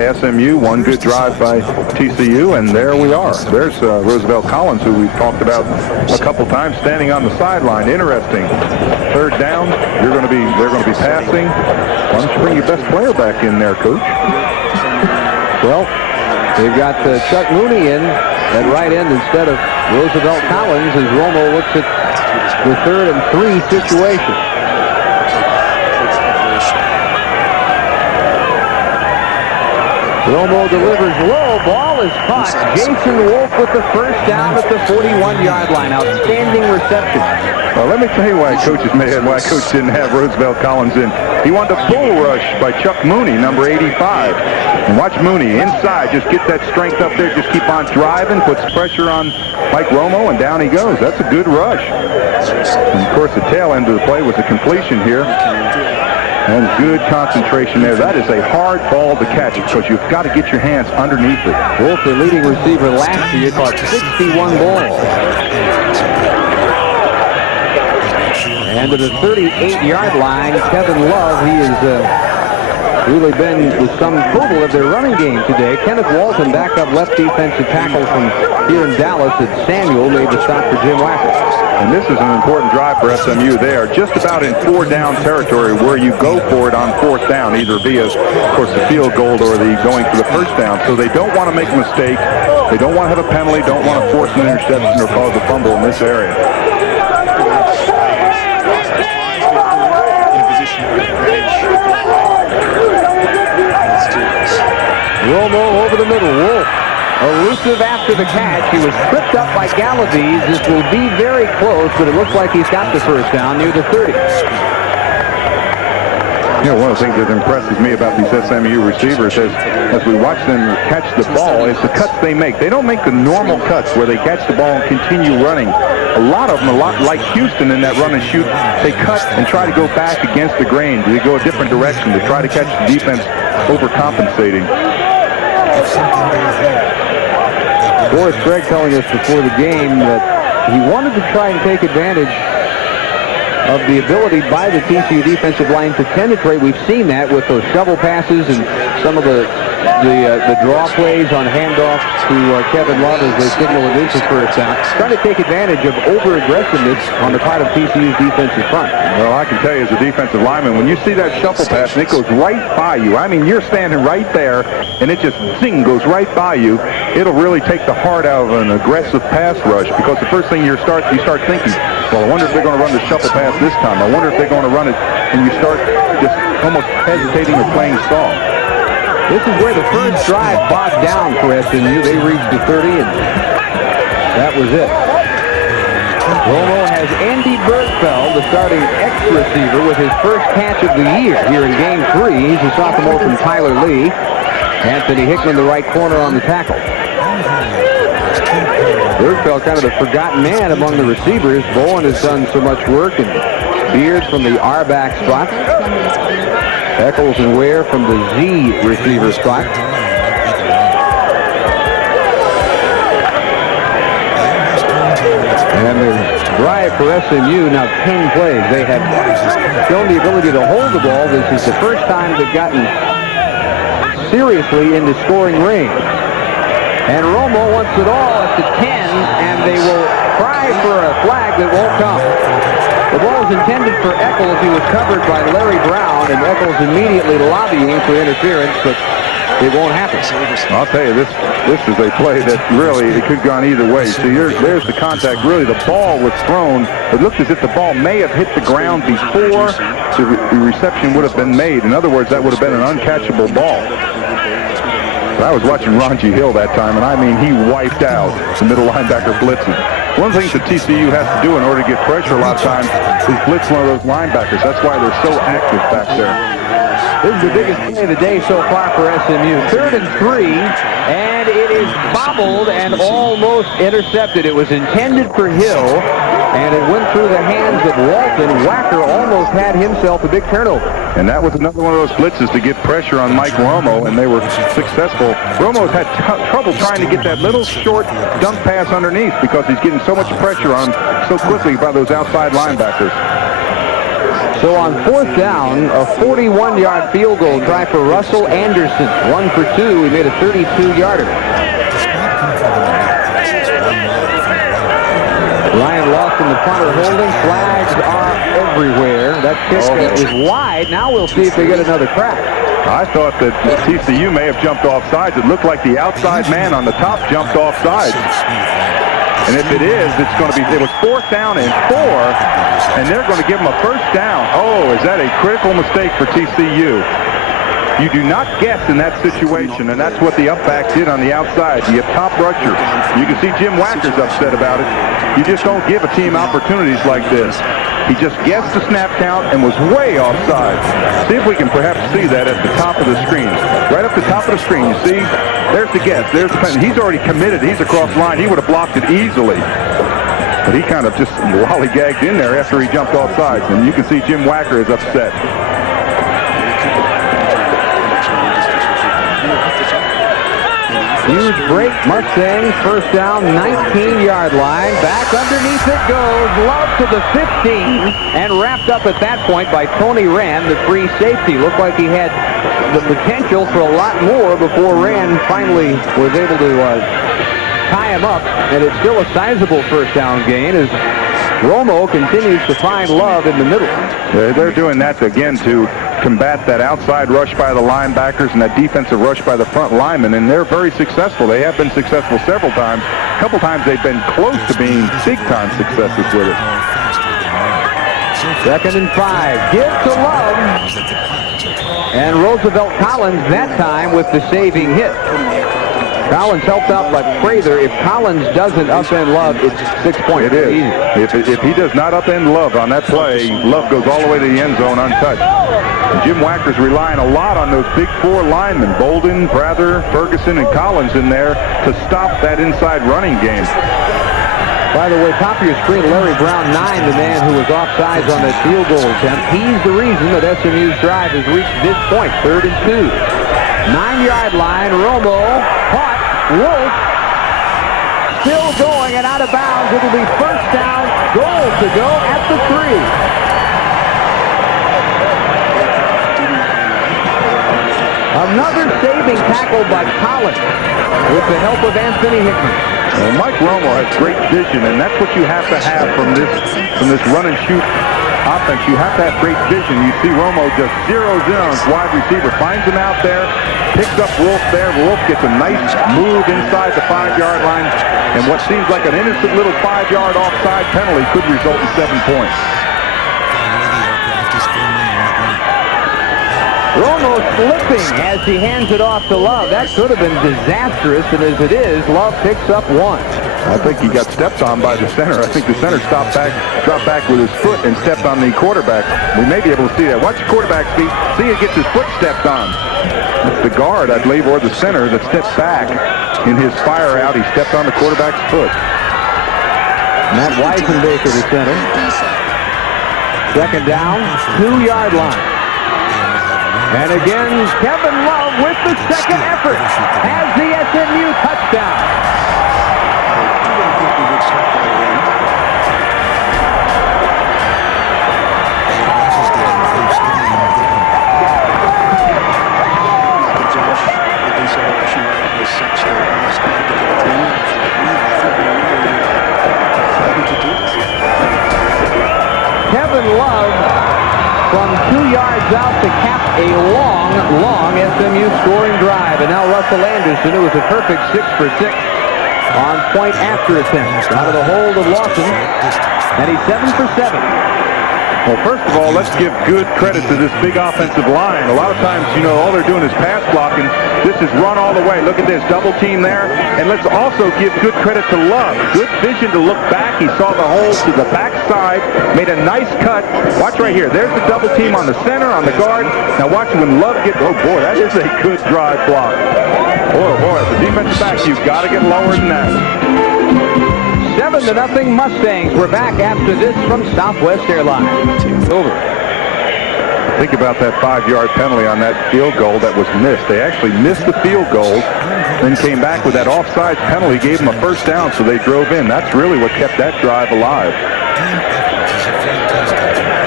SMU, one good drive by TCU, and there we are. There's Roosevelt Collins, who we've talked about a couple times, standing on the sideline. Interesting. Third down, they're going to be passing. Why don't you bring your best player back in there, Coach? Well, they've got Chuck Mooney in at right end instead of Roosevelt Collins as Romo looks at the 3rd and 3 situation. Romo delivers low. Ball is caught. Jason Wolf with the first down at the 41-yard line. Outstanding reception. Well, let me tell you why Coach is mad, why Coach didn't have Roosevelt Collins in. He wanted a bull rush by Chuck Mooney, number 85. And watch Mooney inside. Just get that strength up there. Just keep on driving. Puts pressure on Mike Romo, and down he goes. That's a good rush. And, of course, the tail end of the play was a completion here. And good concentration there. That is a hard ball to catch because you've got to get your hands underneath it. Wolf, the leading receiver last year, caught 61 balls. And to the 38-yard line, Kevin Love, he has really been with some approval of their running game today. Kenneth Walton, backup left defensive tackle from here in Dallas, and Samuel made the stop for Jim Wacker. And this is an important drive for SMU. They are just about in 4-down territory where you go for it on 4th down, either via, of course, the field goal or the going for the first down. So they don't want to make a mistake. They don't want to have a penalty, don't want to force an interception or cause a fumble in this area. Romo over the middle. Wolf elusive after the catch. He was tripped up by Galaviz. This will be very close, but it looks like he's got the first down near the 30. You know, one of the things that impresses me about these SMU receivers is as we watch them catch the ball, is the cuts they make. They don't make the normal cuts where they catch the ball and continue running. A lot of them, a lot like Houston in that run and shoot, they cut and try to go back against the grain. They go a different direction to try to catch the defense overcompensating. Boris Gregg telling us before the game that he wanted to try and take advantage of the ability by the TCU defensive line to penetrate. We've seen that with those shovel passes and some of the draw plays on handoff to Kevin Love as they signal it into first down. Trying to take advantage of over-aggressiveness on the part of TCU's defensive front. Well, I can tell you as a defensive lineman, when you see that shuffle pass and it goes right by you, I mean, you're standing right there and it just, zing, goes right by you, it'll really take the heart out of an aggressive pass rush because the first thing you start thinking, well, I wonder if they're going to run the shuffle pass this time. I wonder if they're going to run it, and you start just almost hesitating or playing soft. This is where the first drive bogged down for SMU. They reached the 30, and that was it. Romo has Andy Bergfeld, the starting X-receiver, with his first catch of the year here in Game 3. He's a sophomore from Tyler Lee. Anthony Hickman, the right corner, on the tackle. Bergfeld, kind of the forgotten man among the receivers. Bowen has done so much work, and Beard from the R-back spot. Eccles and Ware from the Z receiver spot. And the drive for SMU, now 10 plays. They have shown the ability to hold the ball. This is the first time they've gotten seriously into scoring range. And Romo wants it all at the 10, and they will cry for a flag that won't come. The ball is intended for Eccles. He was covered by Larry Brown, and Eccles immediately lobbying for interference, but it won't happen. I'll tell you, this is a play that really, it could have gone either way. See, there's the contact. Really, the ball was thrown. It looked as if the ball may have hit the ground before the reception would have been made. In other words, that would have been an uncatchable ball. I was watching Ronji Hill that time, and I mean, he wiped out the middle linebacker blitzing. One of the things that TCU has to do in order to get pressure a lot of times is blitz one of those linebackers. That's why they're so active back there. This is the biggest play of the day so far for SMU. 3rd and 3, and it is bobbled and almost intercepted. It was intended for Hill, and it went through the hands of Walton. Wacker almost had himself a big turnover. And that was another one of those blitzes to get pressure on Mike Romo, and they were successful. Romo's had trouble trying to get that little short dunk pass underneath because he's getting so much pressure on so quickly by those outside linebackers. So on 4th down, a 41-yard field goal try for Russell Anderson. 1 for 2. He made a 32-yarder. Ryan Lawson, the punter, holding. Flags are everywhere. That kick is wide. Now we'll see if they get another crack. I thought that TCU may have jumped off sides. It looked like the outside man on the top jumped off sides. And if it is, it's going to be, it was 4th down and 4, and they're going to give them a 1st down. Oh, is that a critical mistake for TCU? You do not guess in that situation, and that's what the upback did on the outside. You have top rusher. You can see Jim Wacker's upset about it. You just don't give a team opportunities like this. He just guessed the snap count and was way offside. See if we can perhaps see that at the top of the screen. Right up the top of the screen, you see? There's the guess. There's the penalty. He's already committed. He's across the line. He would have blocked it easily. But he kind of just lollygagged in there after he jumped off sides. And you can see Jim Wacker is upset. Huge break. Mustangs 1st down, 19-yard line. Back underneath it goes. Love to the 15. And wrapped up at that point by Tony Rand, the free safety. Looked like he had the potential for a lot more before Rand finally was able to tie him up. And it's still a sizable 1st down gain as Romo continues to find Love in the middle. They're doing that again to combat that outside rush by the linebackers and that defensive rush by the front linemen, and they're very successful. They have been successful several times. A couple times they've been close to being big-time successes with it. 2nd and 5. Give to Love. And Roosevelt Collins that time with the saving hit. Collins helped out by Prather. If Collins doesn't upend Love, it's 6 points. It is. If he does not upend Love on that play, Love goes all the way to the end zone untouched. And Jim Wacker's relying a lot on those big 4 linemen, Bolden, Prather, Ferguson, and Collins in there to stop that inside running game. By the way, top of your screen, Larry Brown, 9, the man who was offsides on that field goal attempt. He's the reason that SMU's drive has reached this point, 3rd and 2. 9-yard line, Romo, caught, Wolf, still going and out of bounds. It'll be 1st down, goal to go at the 3. Another saving tackle by Collins with the help of Anthony Hickman. Well, Mike Romo has great vision, and that's what you have to have from this run and shoot offense. You have to have great vision. You see Romo just zeroes in on his wide receiver, finds him out there, picks up Wolf there. Wolf gets a nice move inside the 5-yard line, and what seems like an innocent little 5-yard offside penalty could result in 7 points. Romo slipping as he hands it off to Love. That could have been disastrous, and as it is, Love picks up 1. I think he got stepped on by the center. I think the center dropped back with his foot and stepped on the quarterback. We may be able to see that. Watch the quarterback's feet. See, he gets his foot stepped on. That's the guard, I believe, or the center that steps back. In his fire out, he stepped on the quarterback's foot. Matt Weisenbaker, the center. 2nd down, 2-yard line. And again, Kevin Love with the 2nd effort has the SMU touchdown. Kevin Love from 2 yards out to cap a long SMU scoring drive. And now Russell Anderson, who was a perfect 6 for 6 on point after attempt. Out of the hold of Lawson, and he's 7 for 7. Well, first of all, let's give good credit to this big offensive line. A lot of times, you know, all they're doing is pass blocking. This is run all the way. Look at this, double team there. And let's also give good credit to Love. Good vision to look back. He saw the hole to the backside, made a nice cut. Watch right here. There's the double team on the center, on the guard. Now watch when Love gets, oh boy, that is a good drive block. Boy, the defensive back, you've got to get lower than that. 7-0 Mustangs. We're back after this from Southwest Airlines. Over. Think about that 5-yard penalty on that field goal that was missed. They actually missed the field goal, then came back with that offside penalty, gave them a 1st down, so they drove in. That's really what kept that drive alive.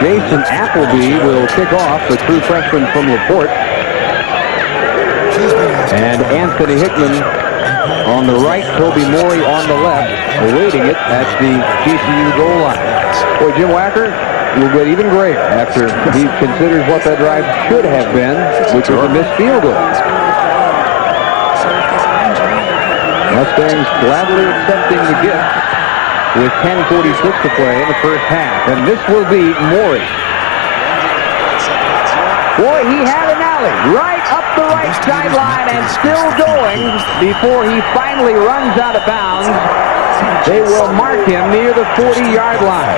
Jason Appleby will kick off, the true freshman from LaPorte. And Anthony Hickman on the right, Toby Morey on the left, awaiting it at the TCU goal line. Boy, Jim Wacker will get even greater after he considers what that drive should have been, which was a missed field goal. Mustangs gladly accepting the gift with 10:46 to play in the first half. And this will be Morey. Boy, he had an alley right up the right sideline and still going before he finally runs out of bounds. They will mark him near the 40-yard line.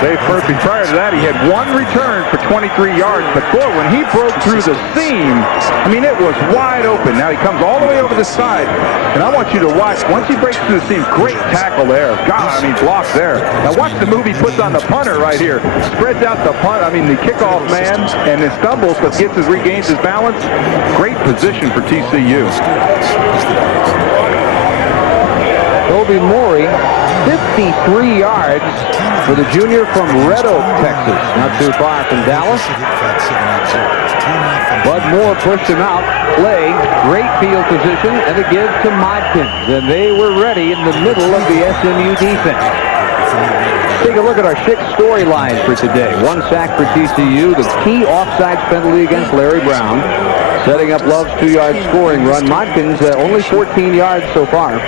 Dave Murphy, prior to that, he had one return for 23 yards. But boy, when he broke through the seam, I mean, it was wide open. Now he comes all the way over the side. And I want you to watch, once he breaks through the seam, great tackle there. God, I mean, block there. Now watch the move he puts on the punter right here. Spreads out the punt, I mean, the kickoff man, and then stumbles, but regains his balance. Great position for TCU. Toby Morey, 53 yards for the junior from Red Oak, Texas. Not too far from Dallas. Bud Moore pushed him out. Play, great field position, and a give to Modkins. And they were ready in the middle of the SMU defense. Take a look at our 6 storylines for today. 1 sack for TCU, the key offsides penalty against Larry Brown. Setting up Love's 2-yard scoring run. Modkins only 14 yards so far.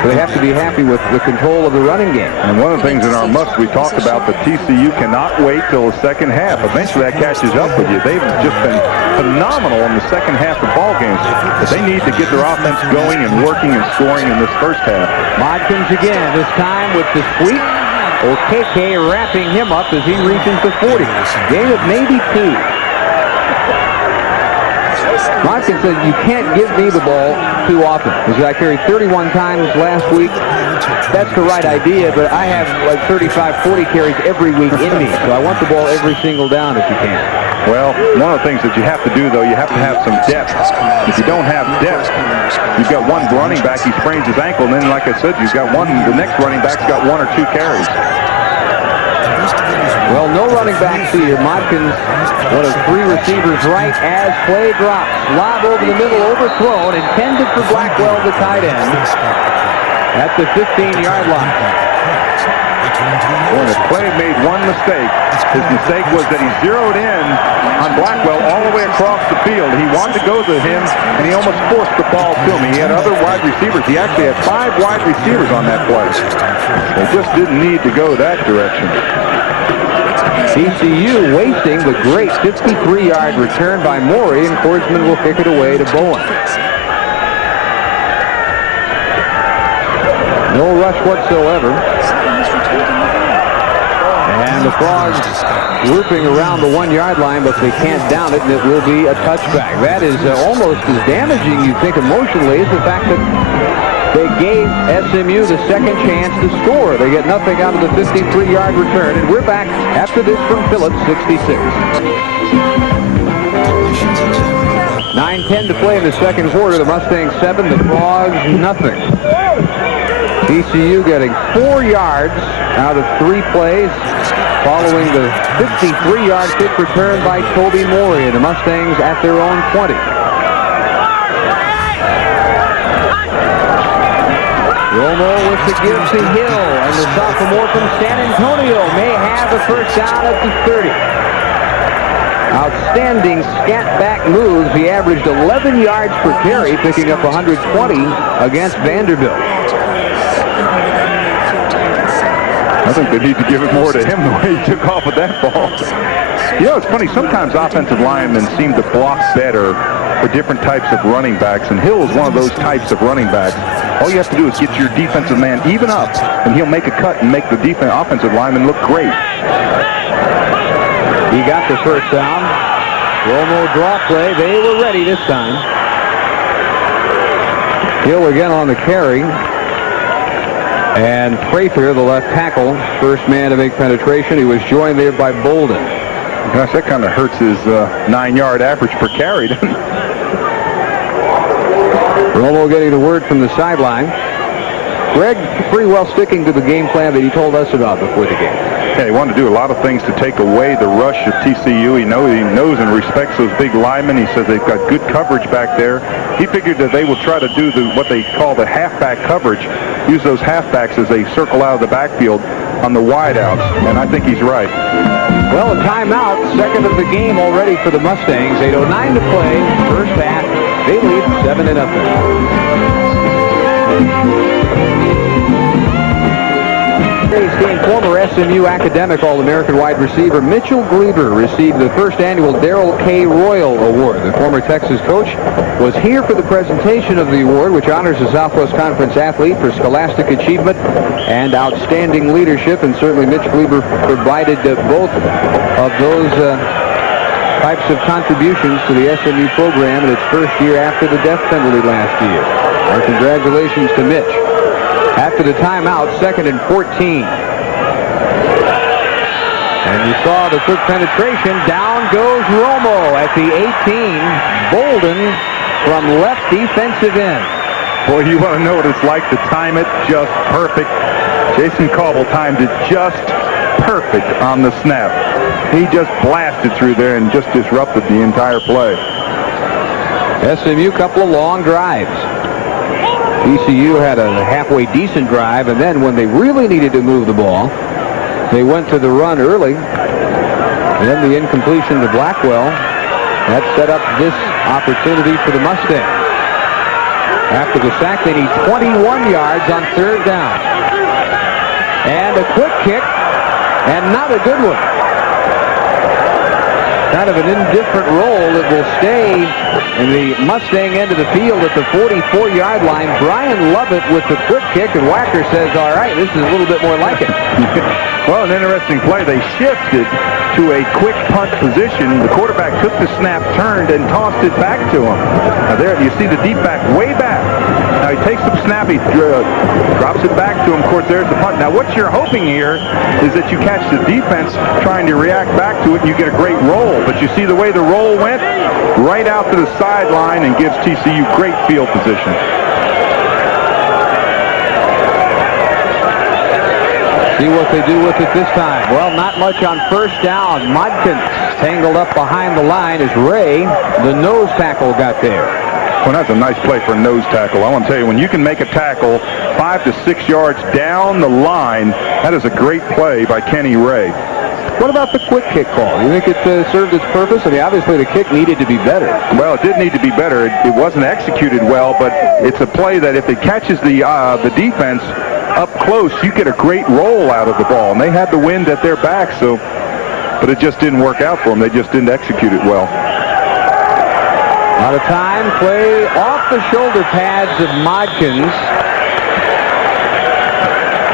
So they have to be happy with the control of the running game. And one of the things in our must we talked about, that TCU cannot wait till the second half. Eventually that catches up with you. They've just been phenomenal in the second half of ball games. But they need to get their offense going and working and scoring in this first half. Modkins again, this time with the sweep. Okeke wrapping him up as he reaches the 40. Gain of maybe 2. Modkins said, you can't give me the ball too often, because I carried 31 times last week. That's the right idea, but I have like 35, 40 carries every week in me, so I want the ball every single down if you can. Well, one of the things that you have to do, though, you have to have some depth. If you don't have depth, you've got one running back, he sprains his ankle, and then, like I said, you've got one, the next running back's got 1 or 2 carries. Well, no running backs here. Modkins, one of 3 receivers right as play drops. Lob over the middle, overthrown, intended for Blackwell, the tight end, at the 15-yard line. Well, the play made one mistake. His mistake was that he zeroed in on Blackwell all the way across the field. He wanted to go to him, and he almost forced the ball to him. He had other wide receivers. He actually had 5 wide receivers on that play. They just didn't need to go that direction. TCU wasting the great 53-yard return by Morey, and Korsman will kick it away to Bowen. No rush whatsoever. And the Frogs looping around the 1-yard line, but they can't down it, and it will be a touchback. That is almost as damaging, you think, emotionally, as the fact that they gave SMU the second chance to score. They get nothing out of the 53-yard return, and we're back after this from Phillips 66. 9:10 to play in the second quarter. The Mustangs 7, the Frogs nothing. TCU getting 4 yards out of 3 plays following the 53-yard kick return by Toby Morey, and the Mustangs at their own 20. Romo with the give to Hill, and the sophomore from San Antonio may have a first down at the 30. Outstanding scat back moves. He averaged 11 yards per carry, picking up 120 against Vanderbilt. I think they need to give it more to him the way he took off with that ball. You know, it's funny, sometimes offensive linemen seem to block better for different types of running backs, and Hill is one of those types of running backs. All you have to do is get your defensive man even up, and he'll make a cut and make the offensive lineman look great. He got the first down. Romo draw play. They were ready this time. Hill again on the carry. And Prather, the left tackle, first man to make penetration. He was joined there by Bolden. Gosh, that kind of hurts his 9-yard average per carry, doesn't it? Romo getting the word from the sideline. Greg pretty well sticking to the game plan that he told us about before the game. Yeah, he wanted to do a lot of things to take away the rush of TCU. He knows and respects those big linemen. He says they've got good coverage back there. He figured that they will try to do what they call the halfback coverage, use those halfbacks as they circle out of the backfield on the wideouts, and I think he's right. Well, a timeout, second of the game already for the Mustangs. 8:09 to play, first half. They lead 7-0. Today's game, former SMU academic All-American wide receiver Mitchell Gleaver received the first annual Darrell K. Royal Award. The former Texas coach was here for the presentation of the award, which honors a Southwest Conference athlete for scholastic achievement and outstanding leadership. And certainly Mitch Gleaver provided both of those types of contributions to the SMU program in its first year after the death penalty last year. Our congratulations to Mitch. After the timeout, 2nd and 14. And you saw the quick penetration. Down goes Romo at the 18. Bolden from left defensive end. Boy, you want to know what it's like to time it just perfect. Jason Cauble timed it just perfect on the snap. He just blasted through there and just disrupted the entire play. SMU, couple of long drives. TCU had a halfway decent drive, and then when they really needed to move the ball, they went to the run early. Then the incompletion to Blackwell. That set up this opportunity for the Mustangs. After the sack, they need 21 yards on 3rd down. And a quick kick, and not a good one. Kind of an indifferent roll that will stay in the Mustang end of the field at the 44-yard line. Brian Lovett with the quick kick, and Wacker says, all right, this is a little bit more like it. Well, an interesting play. They shifted to a quick punt position. The quarterback took the snap, turned, and tossed it back to him. Now there you see the deep back way back. Now he takes the snap, he drops it back to him. Of course, there's the punt. Now what you're hoping here is that you catch the defense trying to react back to it, and you get a great roll. But you see the way the roll went? Right out to the sideline and gives TCU great field position. See what they do with it this time. Well, not much on 1st down. Modkins tangled up behind the line as Ray, the nose tackle, got there. Well, that's a nice play for a nose tackle. I want to tell you, when you can make a tackle 5 to 6 yards down the line, that is a great play by Kenny Ray. What about the quick kick call? You think it served its purpose? I mean, obviously the kick needed to be better. Well, it did need to be better. It wasn't executed well, but it's a play that if it catches the defense up close, you get a great roll out of the ball. And they had the wind at their back, but it just didn't work out for them. They just didn't execute it well. Out of time, play off the shoulder pads of Modkins.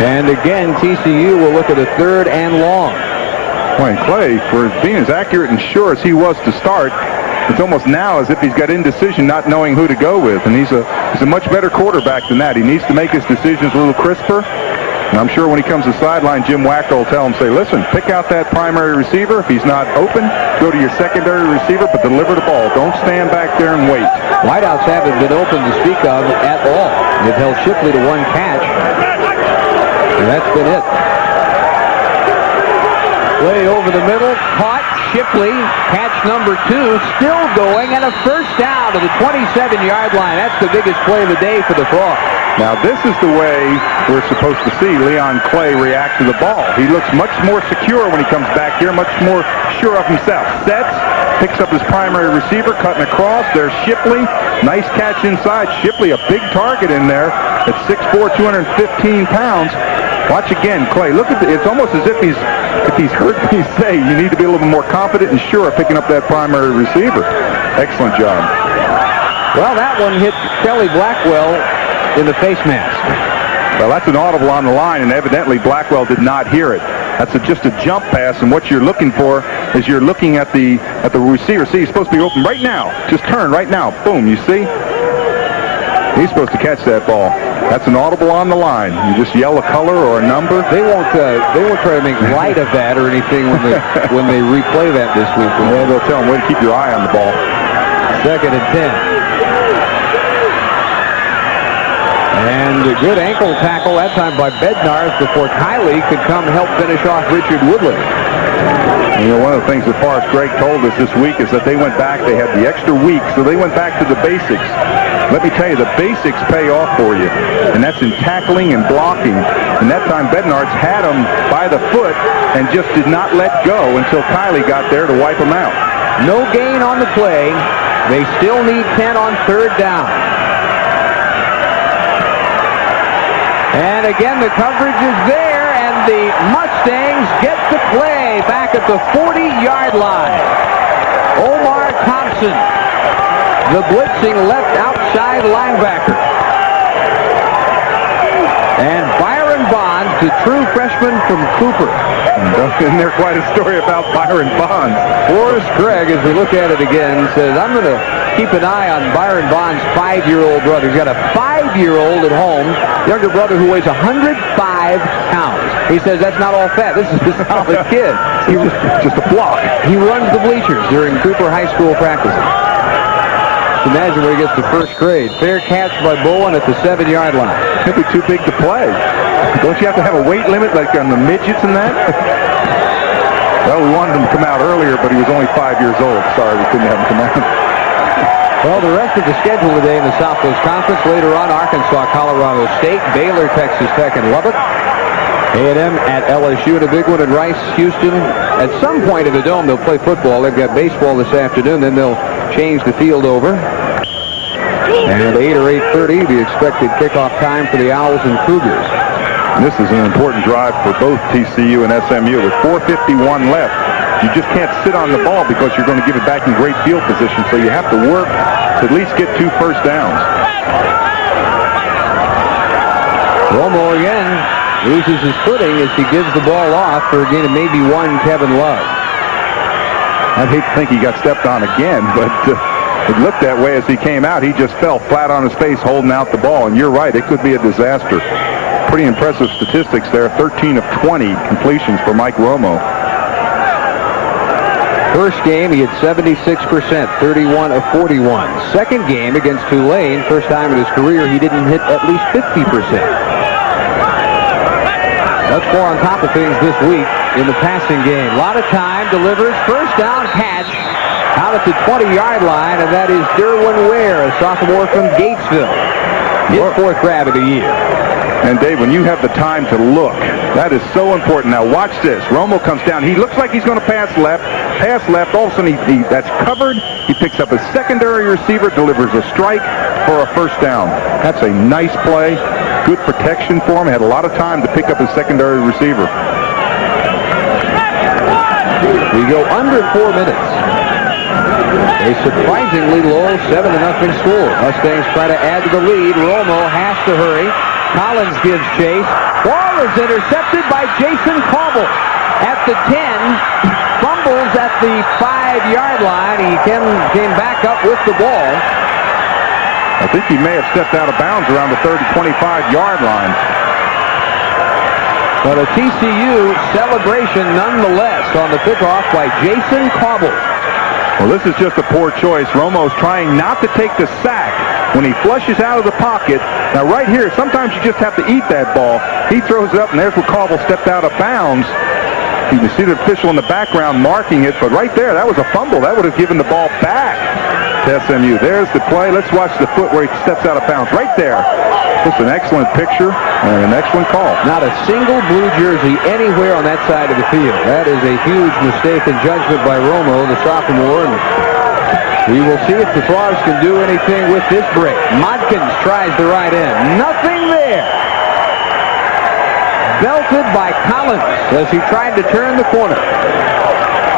And again, TCU will look at a 3rd and long. Well, Clay, for being as accurate and sure as he was to start, it's almost now as if he's got indecision, not knowing who to go with. And he's a much better quarterback than that. He needs to make his decisions a little crisper. And I'm sure when he comes to the sideline, Jim Wacker will tell him, say, listen, pick out that primary receiver. If he's not open, go to your secondary receiver, but deliver the ball. Don't stand back there and wait. Wideouts haven't been open to speak of at all. They've held Shipley to 1 catch. And that's been it. Play over the middle, caught, Shipley, catch number 2, still going, and a 1st down to the 27-yard line. That's the biggest play of the day for the Frogs. Now this is the way we're supposed to see Leon Clay react to the ball. He looks much more secure when he comes back here, much more sure of himself. Sets, picks up his primary receiver, cutting across. There's Shipley, nice catch inside. Shipley, a big target in there at 6'4", 215 pounds. Watch again, Clay. Look at it's almost as if he's heard me say you need to be a little bit more confident and sure of picking up that primary receiver. Excellent job. Well, that one hit Kelly Blackwell in the face mask. Well, that's an audible on the line, and evidently Blackwell did not hear it. That's just a jump pass, and what you're looking for is you're looking at the receiver. See, he's supposed to be open right now. Just turn right now. Boom, you see? He's supposed to catch that ball. That's an audible on the line. You just yell a color or a number. They won't try to make light of that or anything when they replay that this week. Well, they'll tell them, way to keep your eye on the ball. 2nd and 10. And a good ankle tackle that time by Bednarz before Kiley could come help finish off Richard Woodley. You know, one of the things that Forrest Gregg told us this week is that they went back, they had the extra week, so they went back to the basics. Let me tell you, the basics pay off for you, and that's in tackling and blocking. And that time Bednarz had him by the foot and just did not let go until Kiley got there to wipe him out. No gain on the play. They still need 10 on third down. And again, the coverage is there, and the Mustangs get the play back at the 40-yard line. Omar Thompson, the blitzing left outside linebacker. And Byron Bonds, the true freshman from Cooper. Isn't there quite a story about Byron Bonds? Forrest Gregg, as we look at it again, says, I'm going to keep an eye on Byron Bonds' 5-year-old brother. He's got a 5-year-old at home, younger brother who weighs 105 pounds. He says, that's not all fat. This is a solid kid. Just a block. He runs the bleachers during Cooper High School practices. Imagine when he gets to first grade. Fair catch by Bowen at the 7-yard line. Could be too big to play. Don't you have to have a weight limit like on the midgets and that? Well, we wanted him to come out earlier, but he was only 5 years old. Sorry, we couldn't have him come out. Well, the rest of the schedule today in the Southwest Conference. Later on, Arkansas, Colorado State, Baylor, Texas Tech, and Lubbock. A&M at LSU and a big one in Rice, Houston. At some point in the Dome, they'll play football. They've got baseball this afternoon. Then they'll change the field over. And at 8 or 8:30, the expected kickoff time for the Owls and Cougars. And this is an important drive for both TCU and SMU. With 4:51 left, you just can't sit on the ball because you're going to give it back in great field position. So you have to work to at least get 2 first downs. Romo again loses his footing as he gives the ball off for a gain of maybe 1 Kevin Love. I'd hate to think he got stepped on again, but it looked that way as he came out. He just fell flat on his face holding out the ball, and you're right, it could be a disaster. Pretty impressive statistics there, 13 of 20 completions for Mike Romo. First game, he had 76%, 31 of 41. Second game against Tulane, first time in his career, he didn't hit at least 50%. Much more on top of things this week in the passing game. A lot of time, delivers, first down catch out at the 20-yard line, and that is Derwin Ware, a sophomore from Gatesville. His 4th grab of the year. And Dave, when you have the time to look, that is so important. Now watch this. Romo comes down. He looks like he's going to pass left. All of a sudden, that's covered. He picks up a secondary receiver, delivers a strike for a first down. That's a nice play. Good protection for him. Had a lot of time to pick up his secondary receiver. We go under 4 minutes. A surprisingly low 7-0 score. Mustangs try to add to the lead. Romo has to hurry. Collins gives chase. Ball is intercepted by Jason Cauble at the 10. Fumbles at the 5-yard line. He came back up with the ball. I think he may have stepped out of bounds around the 30, 25-yard line. But a TCU celebration nonetheless on the pickoff by Jason Cauble. Well, this is just a poor choice. Romo's trying not to take the sack when he flushes out of the pocket. Now, right here, sometimes you just have to eat that ball. He throws it up, and there's where Cauble stepped out of bounds. You can see the official in the background marking it, but right there, that was a fumble. That would have given the ball back to SMU. There's the play. Let's watch the foot where he steps out of bounds. Right there. Just an excellent picture and an excellent call. Not a single blue jersey anywhere on that side of the field. That is a huge mistake in judgment by Romo, the sophomore. And we will see if the Frogs can do anything with this break. Modkins tries the right end. Nothing there. Belted by Collins as he tried to turn the corner.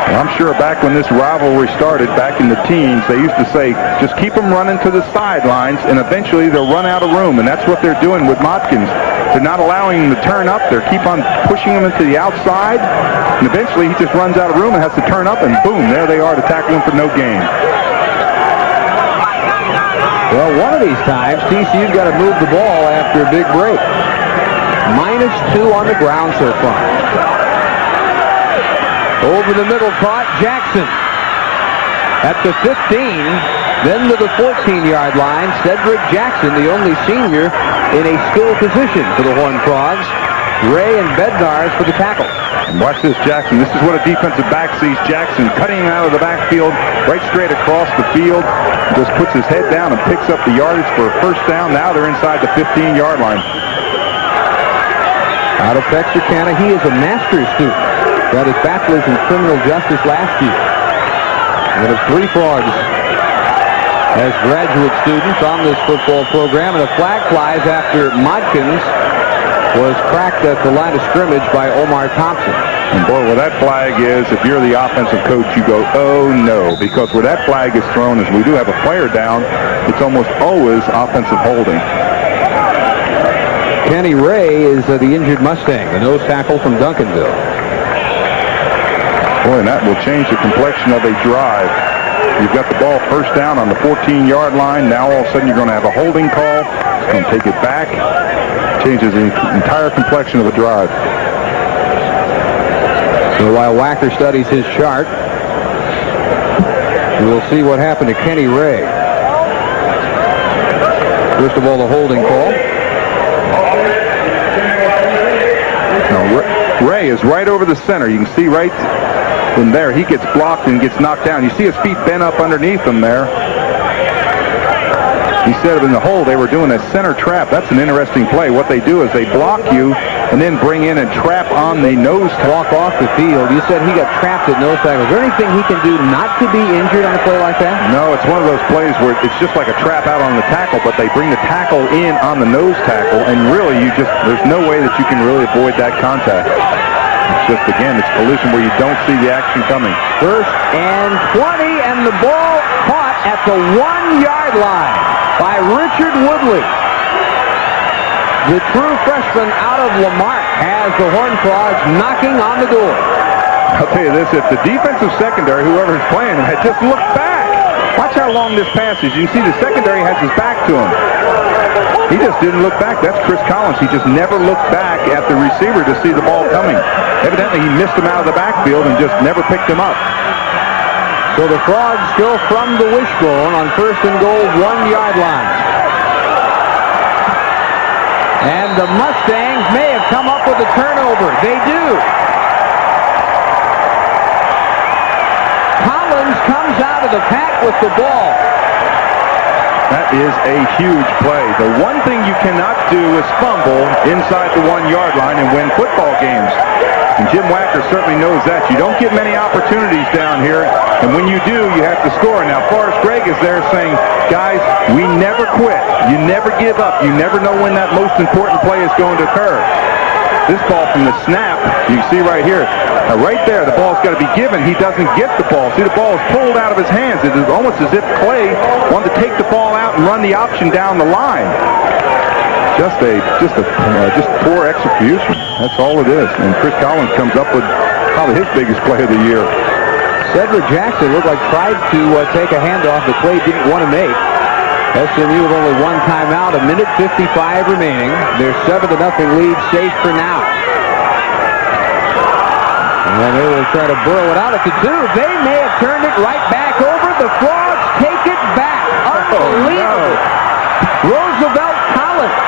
Well, I'm sure back when this rivalry started, back in the teens, they used to say, just keep them running to the sidelines, and eventually they'll run out of room. And that's what they're doing with Modkins. They're not allowing him to turn up. They keep on pushing him into the outside. And eventually he just runs out of room and has to turn up, and boom, there they are to tackle him for no gain. Well, one of these times, TCU's got to move the ball after a big break. -2 on the ground so far. Over the middle caught Jackson. At the 15, Then to the 14-yard line, Cedric Jackson, the only senior in a skill position for the Horned Frogs. Ray and Bednarz for the tackle. And watch this, Jackson. This is what a defensive back sees. Jackson cutting him out of the backfield, right straight across the field. Just puts his head down and picks up the yardage for a first down. Now they're inside the 15-yard line. Out of Texarkana, he is a master's student. Got his bachelor's in criminal justice last year. One of 3 Frogs as graduate students on this football program, and a flag flies after Modkins was cracked at the line of scrimmage by Omar Thompson. And boy, where that flag is, if you're the offensive coach, you go, oh no, because where that flag is thrown, as we do have a player down, it's almost always offensive holding. Kenny Ray is the injured Mustang, the nose tackle from Duncanville. Boy, and that will change the complexion of a drive. You've got the ball first down on the 14-yard line. Now all of a sudden you're going to have a holding call. It's going to take it back. Changes the entire complexion of the drive. So while Wacker studies his chart, we'll see what happened to Kenny Ray. First of all, the holding call. Now, Ray is right over the center. You can see right from there, he gets blocked and gets knocked down. You see his feet bent up underneath him there. Instead of in the hole, they were doing a center trap. That's an interesting play. What they do is they block you and then bring in and trap on the nose tackle. Walk off the field. You said he got trapped at nose tackle. Is there anything he can do not to be injured on a play like that? No, it's one of those plays where it's just like a trap out on the tackle, but they bring the tackle in on the nose tackle, and really there's no way that you can really avoid that contact. It's just, again, it's collision where you don't see the action coming. First and 20, and the ball caught at the 1-yard line by Richard Woodley. The true freshman out of Lamar has the Horned Frogs knocking on the door. I'll tell you this, if the defensive secondary, whoever's playing, had just looked back. Watch how long this pass is. You can see the secondary has his back to him. He just didn't look back. That's Chris Collins. He just never looked back at the receiver to see the ball coming. Evidently, he missed him out of the backfield and just never picked him up. So the Frogs go from the wishbone on first and goal, 1-yard line. And the Mustangs may have come up with a turnover. They do. Collins comes out of the pack with the ball. That is a huge play. The one thing you cannot do is fumble inside the 1-yard line and win football games. And Jim Wacker certainly knows that. You don't get many opportunities down here, and when you do, you have to score. Now, Forrest Gregg is there saying, guys, we never quit. You never give up. You never know when that most important play is going to occur. This ball from the snap, you see right here. Now, right there, the ball's got to be given. He doesn't get the ball. See, the ball is pulled out of his hands. It is almost as if Clay wanted to take the ball out and run the option down the line. Just poor execution. That's all it is. And Chris Collins comes up with probably his biggest play of the year. Cedric Jackson looked like tried to take a handoff that Clay didn't want to make. SMU with only one timeout, 1:55 remaining. Their 7-0 lead safe for now. And they will try to burrow it out at the 2. They may have turned it right back over. The Frogs take it back. Unbelievable. Oh, no. Roosevelt Collins.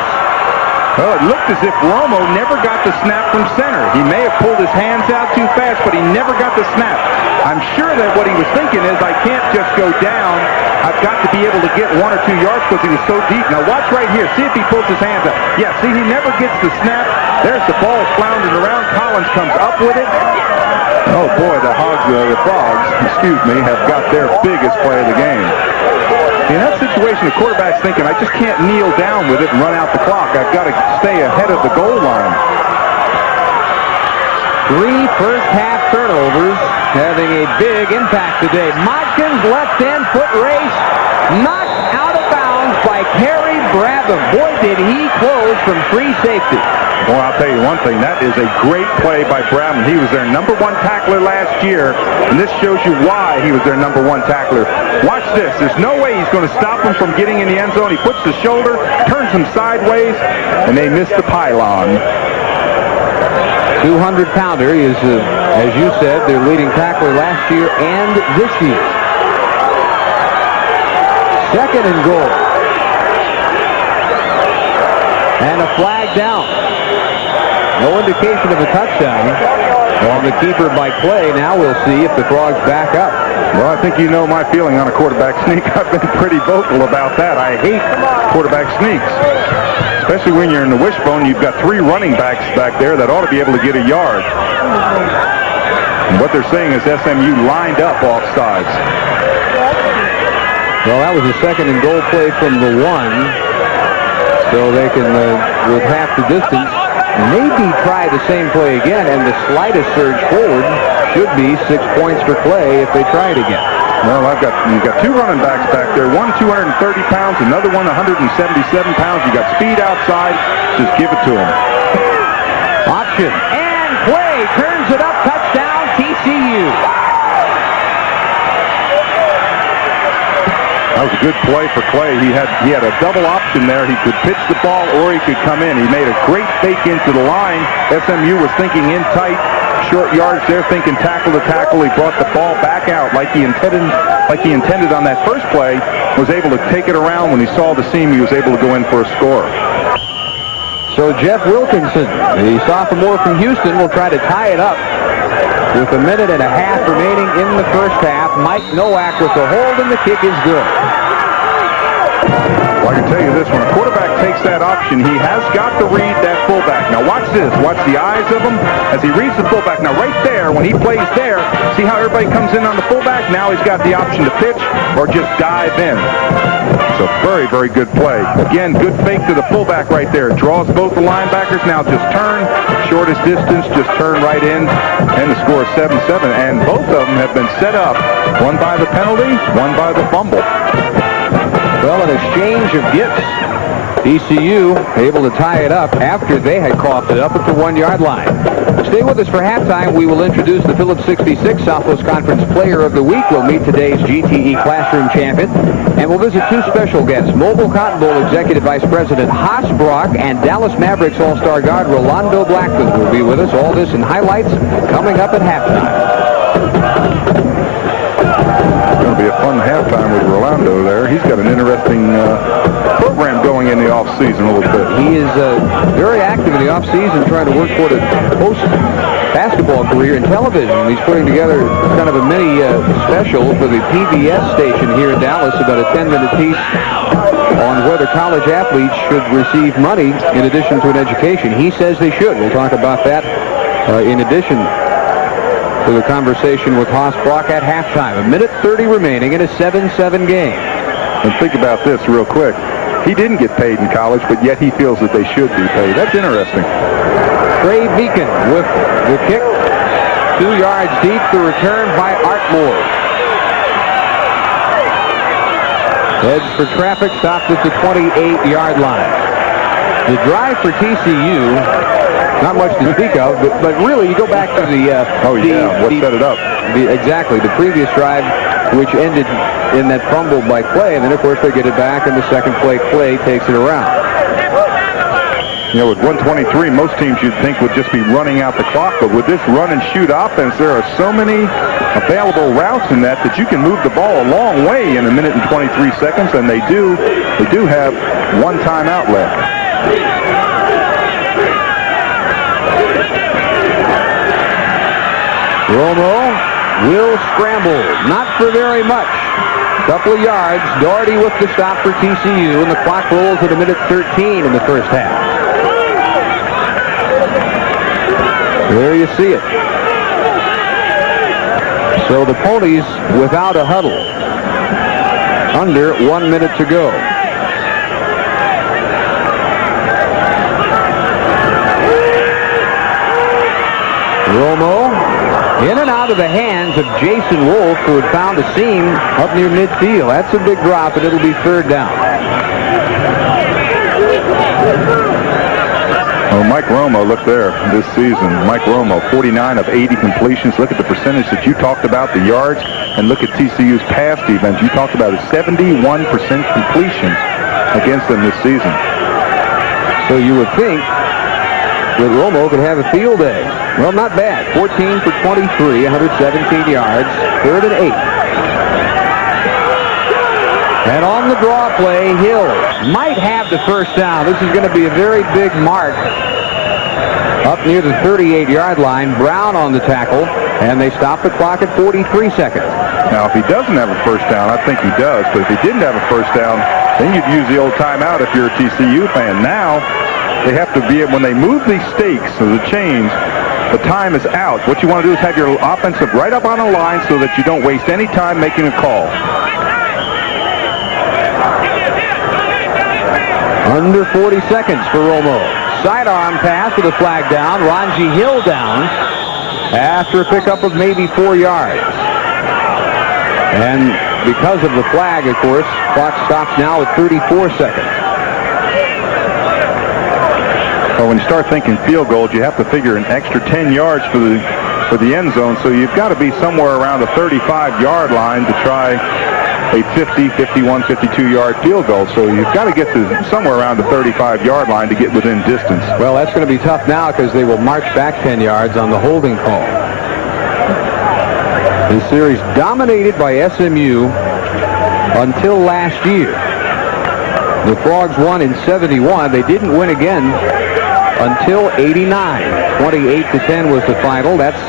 Well, it looked as if Romo never got the snap from center. He may have pulled his hands out too fast, but he never got the snap. I'm sure that what he was thinking is, I can't just go down. I've got to be able to get 1 or 2 yards because he was so deep. Now watch right here. See if he pulls his hands out. Yeah, see, he never gets the snap. There's the ball floundering around. Collins comes up with it. Oh, boy, the Frogs, have got their biggest play of the game. In that situation, the quarterback's thinking, I just can't kneel down with it and run out the clock. I've got to stay ahead of the goal line. 3 first-half turnovers having a big impact today. Modkins left-hand foot race knocked out of bounds by Kerry Brabham. Boy, did he close from free safety. Well, I'll tell you one thing. That is a great play by Brabham. He was their #1 tackler last year, and this shows you why he was their #1 tackler. Watch this. There's no way he's going to stop him from getting in the end zone. He puts the shoulder, turns him sideways, and they miss the pylon. 200-pounder is, as you said, their leading tackler last year and this year. Second and goal. And a flag down. No indication of a touchdown on the keeper by Clay. Now we'll see if the Frogs back up. Well, I think you know my feeling on a quarterback sneak. I've been pretty vocal about that. I hate quarterback sneaks, especially when you're in the wishbone. You've got 3 running backs back there that ought to be able to get a yard. And what they're saying is SMU lined up offsides. Well, that was a second and goal play from the 1. So they can, with half the distance, maybe try the same play again, and the slightest surge forward should be 6 points for Clay if they try it again. Well, you've got 2 running backs back there, one 230 pounds, another one 177 pounds. You got speed outside. Just give it to him. Option, and Clay turns it up. Touchdown, TCU. That was a good play for Clay. He had a double option there. He could pitch the ball or he could come in. He made a great fake into the line. SMU was thinking in tight, short yards. They're thinking tackle to tackle. He brought the ball back out like he intended on that first play. Was able to take it around. When he saw the seam, he was able to go in for a score. So Jeff Wilkinson, the sophomore from Houston, will try to tie it up with a minute and a half remaining in the first half. Mike Nowak with the hold, and the kick is good. Well, I can tell you this, when a quarterback takes that option, he has got to read that fullback. Now watch this. Watch the eyes of him as he reads the fullback. Now right there, when he plays there, see how everybody comes in on the fullback? Now he's got the option to pitch or just dive in. It's a very, very good play. Again, good fake to the fullback right there. Draws both the linebackers. Now just turn. Shortest distance, just turn right in. And the score is 7-7. And both of them have been set up. One by the penalty, one by the fumble. Well, an exchange of gifts. TCU able to tie it up after they had coughed it up at the 1-yard line. Stay with us for halftime. We will introduce the Phillips 66 Southwest Conference Player of the Week. We'll meet today's GTE Classroom Champion. And we'll visit 2 special guests. Mobile Cotton Bowl Executive Vice President Haas Brock and Dallas Mavericks All-Star guard Rolando Blackman will be with us. All this and highlights coming up at halftime. It's going to be a fun halftime with Rolando there. He's got an interesting program going in the off-season a little bit. He is very active in the off-season trying to work toward a post-basketball career in television. He's putting together kind of a mini special for the PBS station here in Dallas, about a 10-minute piece on whether college athletes should receive money in addition to an education. He says they should. We'll talk about that in addition to the conversation with Haas Brock at halftime. 1:30 remaining in a 7-7 game. And think about this real quick. He didn't get paid in college, but yet he feels that they should be paid. That's interesting. Trey Beacon with the kick. 2 yards deep. The return by Art Moore. Heads for traffic. Stopped at the 28-yard line. The drive for TCU, not much to speak of, but really you go back to the... what set it up? Exactly, the previous drive, which ended in that fumble by Clay, and then of course they get it back, and the second play, Clay takes it around. You know, with 1:23, most teams you'd think would just be running out the clock, but with this run and shoot offense, there are so many available routes in that you can move the ball a long way in 1 minute and 23 seconds, and they do have 1 timeout left. Romo will scramble, not for very much. Couple of yards. Doherty with the stop for TCU, and the clock rolls at 1:13 in the first half. There you see it. So the Ponies without a huddle. Under 1 minute to go. Romo in and out of the hands of Jason Wolf, who had found a seam up near midfield. That's a big drop, and it'll be 3rd down. Well, Mike Romo, look there this season. Mike Romo, 49 of 80 completions. Look at the percentage that you talked about, the yards, and look at TCU's pass defense. You talked about a 71% completion against them this season. So you would think that Romo could have a field day. Well, not bad. 14 for 23, 117 yards, 3rd and 8. And on the draw play, Hill might have the first down. This is going to be a very big mark up near the 38-yard line. Brown on the tackle, and they stop the clock at 43 seconds. Now, if he doesn't have a first down, I think he does. But if he didn't have a first down, then you'd use the old timeout if you're a TCU fan. Now, they have to be, when they move these stakes or the chains, the time is out. What you want to do is have your offensive right up on the line so that you don't waste any time making a call. Under 40 seconds for Romo. Sidearm pass with a flag down. Ronji Hill down after a pickup of maybe 4 yards. And because of the flag, of course, clock stops now at 34 seconds. Well, when you start thinking field goals, you have to figure an extra 10 yards for the end zone. So you've got to be somewhere around the 35-yard line to try a 50, 51, 52-yard field goal. So you've got to get to somewhere around the 35-yard line to get within distance. Well, that's going to be tough now because they will march back 10 yards on the holding call. The series dominated by SMU until last year. The Frogs won in 71. They didn't win again until 89. 28-10 was the final. That's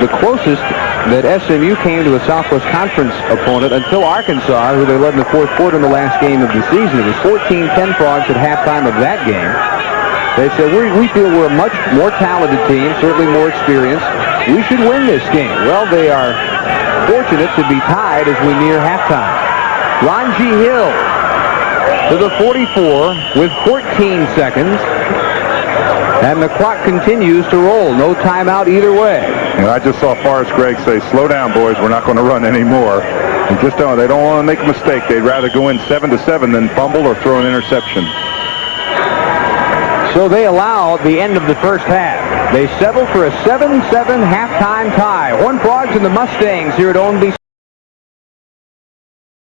the closest that SMU came to a Southwest Conference opponent until Arkansas, who they led in the fourth quarter in the last game of the season. It was 14-10 Frogs at halftime of that game. They said, we feel we're a much more talented team, certainly more experienced. We should win this game. Well, they are fortunate to be tied as we near halftime. Ronji Hill to the 44 with 14 seconds. And the clock continues to roll. No timeout either way. And I just saw Forrest Gregg say, slow down, boys. We're not going to run anymore. They don't want to make a mistake. They'd rather go in 7-7 than fumble or throw an interception. So they allow the end of the first half. They settle for a 7-7 halftime tie. Horned Frogs and the Mustangs here at ONBC.